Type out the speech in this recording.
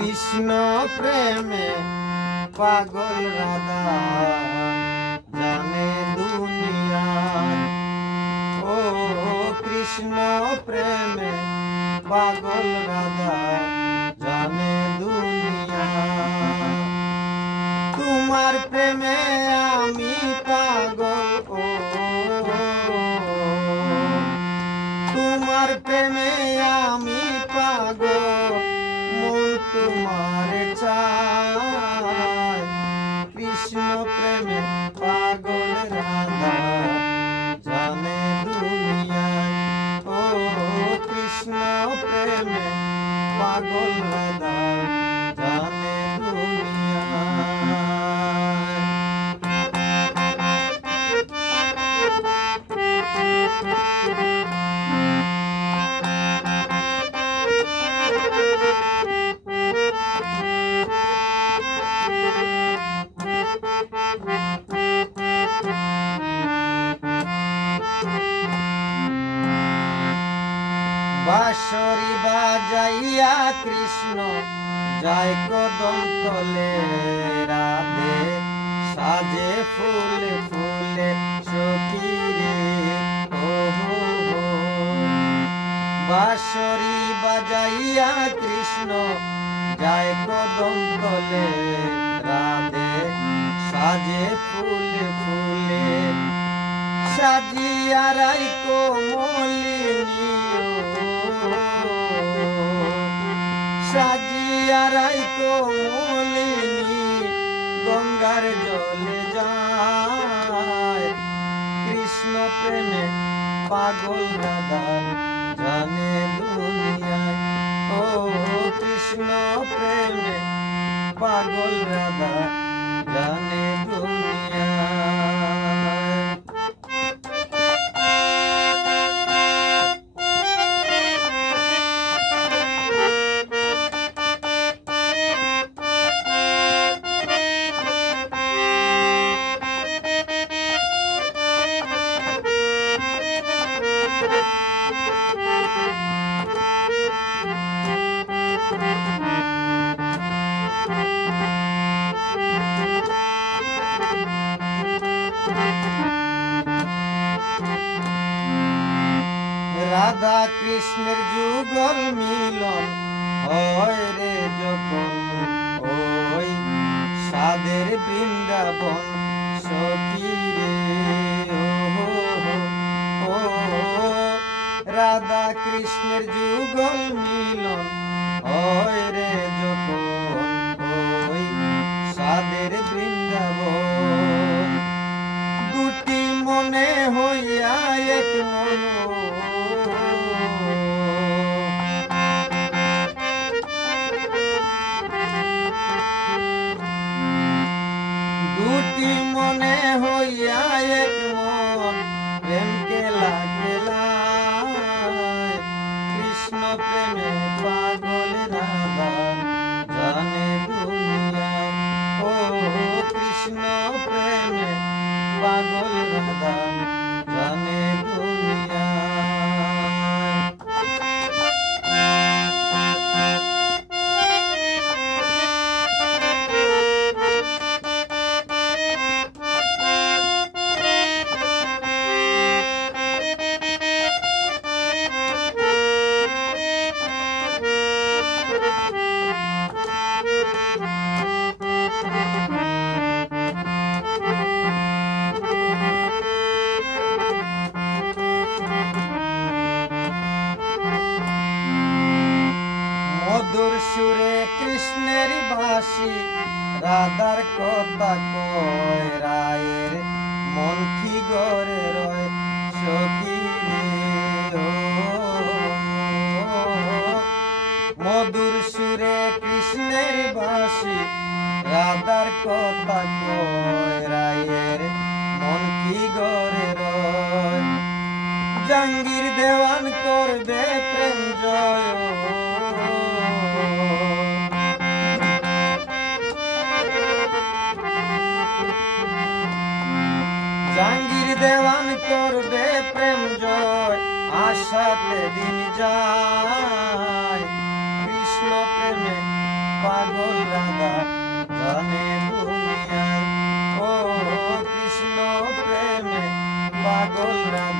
কৃষ্ণ প্রেমে পাগল রাধা জানে দুনিয়া। ও কৃষ্ণ প্রেমে পাগল রাধা জানে দুনিয়া। তোমার প্রেমে আমি পাগল, ও তোমার প্রেমে আমি পাগল, মন তোমার চায়। কৃষ্ণ প্রেমে পাগল রাধা জানে দুনিয়ায়। ও কৃষ্ণ প্রেমে পাগল রাধা জানে দুনিয়ায়। বাঁশরি বাজাইয়া কৃষ্ণ যায় কদম তলে, রাধে সাজে ফুলে ফুলে সখী রে। ও বাঁশরি বাজাইয়া কৃষ্ণ যায় কদম তলে, রাধে সাজে ফুলে ফুলে। সাজিয়া রাই কোমলিনী, সাজিয়া রাই কোমলিনী গঙ্গার জলে যায়। কৃষ্ণ প্রেমে পাগল রাধা জানে দুনিয়ায়। ও কৃষ্ণ প্রেমে পাগল রাধা জানে দুনিয়ায়। রাধা কৃষ্ণের যুগল মিলন হয় রে যখন, ওই সাদের বৃন্দাবন সখী রে। ও রাধা কৃষ্ণের যুগল মিলন হয় রে যখন, ওই সাদের বৃন্দাবন। দুটি মনে হইয়া এক মন, দুটি মনে হইয়া এক মন প্রেম কেলা কেলায়। কৃষ্ণ প্রেমে পাগল রাধা জানে দুনিয়ায়। ও কৃষ্ণ প্রেমে পাগল রাধা জানে দুনিয়ায়। মধুর সুরে কৃষ্ণের বাঁশি রাধার কথা কয়, রায়ের মন কি গড়ে রয় সখী রে। মধুর সুরে কৃষ্ণের বাঁশি রাধার কথা কয়, রায়ের মন কি গড়ে রয়। জাঙ্গির দেওয়ান করবে প্রেম জয়, জাঙ্গির দেওয়ান করবে প্রেম জয়। আশাতে দিন যায় কৃষ্ণ প্রেমে পাগল রাধা জানে দুনিয়ায় ও কৃষ্ণ প্রেমে পাগল রাধা